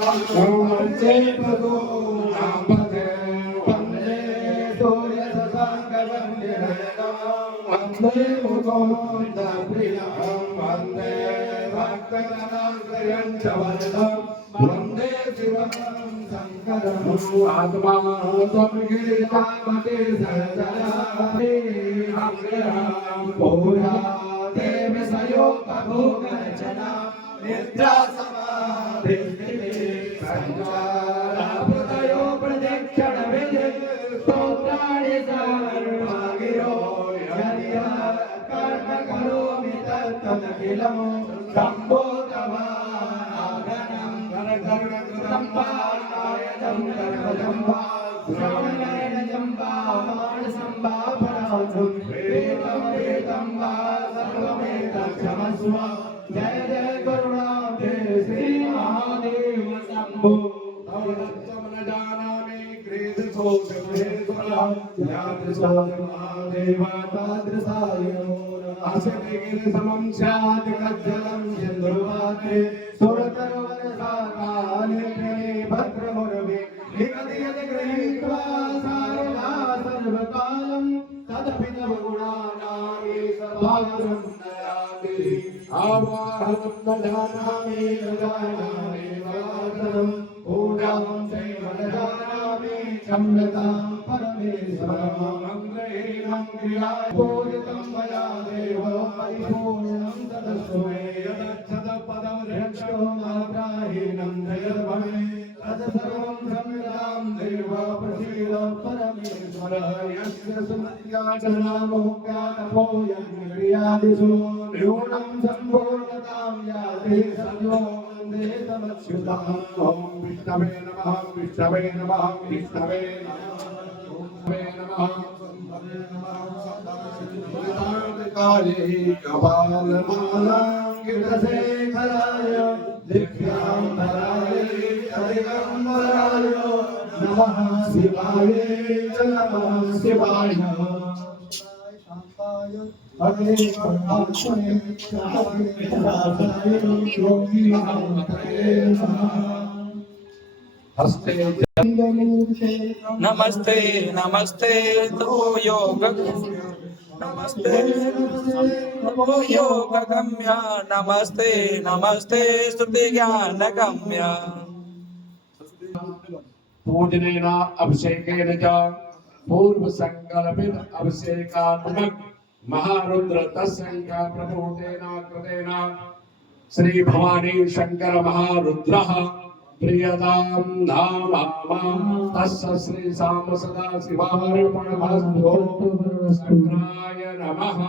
वन्दे प्रभु नामदे वन्दे सूर्य वन्दे मुकुन्द प्रियं वन्दे भक्तजनाश्रयं च वरदं वन्दे शिवं शङ्करं आत्मा त्वं गिरिजापते सर्वजनां पूजा देव सयोपभोगरचना निद्रा समाधि संचारहृदयो प्रदक्षिण विधि स्तोत्राणि सर्वागिरो यदिह कर्म करोमि तत्तदखिलं शम्भो तवागनं करकरुणकृतं पार्णायनं कर्मजम्बा श्रवणेन जम्बा मानसम्भावनाथं वेदं वेदं वा सर्वमेतत्क्षमस्व जय जय करुणाब्धे श्री महादेव शंभो तव तत्त्वं न जानामि क्रीडसोऽसुरेश्वरः यादृशोऽसुमहादेव तादृशाय नमो नमः असते गिरिसमं स्यात् कज्जलं सिन्धुवाते सुरतरुवरसाकाले भद्रमुरवे निगदियत गृहीत्वा सारदा सर्वकालं तदपि तव गुणानामे सर्वाग्रं नयामि आवाहनं न जानामि न जानामि वासनं पूजां चैव न जानामि क्षम्यतां परमेश्वरं मन्त्रहेनं क्रियापूरितं मया देव परिपूर्णं तदस्तु मे यदक्षतपदं रक्षो मात्राहीनं जयद्भवे तत्सर्वं क्षम्यतां देव प्रसीद परमेश्वर यस्य सुमत्याचनामोज्ञातपोयं क्रियादिषु न्यूनं सम्पूर्णतां याति सर्वो वन्दे तमच्युतम् ॐ विष्णवे नमः विष्णवे नमः विष्णवे नमः काले कपालमालाङ्कितशेखराय दिव्याम्बराय दिगम्बराय नमः शिवाय च नमः शिवाय हरे परमात्मने हस्ते नमस्ते नमस्ते तो योग नमस्ते नमो योग गम्य नमस्ते नमस्ते स्तुति ज्ञान गम्य पूजनेन अभिषेकेन च पूर्व संकल्पित अभिषेकात्मक महारुद्र तत्संख्या प्रभूतेन कृतेन श्री भवानी शंकर महारुद्रः प्रियतां धाम तस्य श्री साम सदा शिवार्पणमस्तु शंकराय नमः।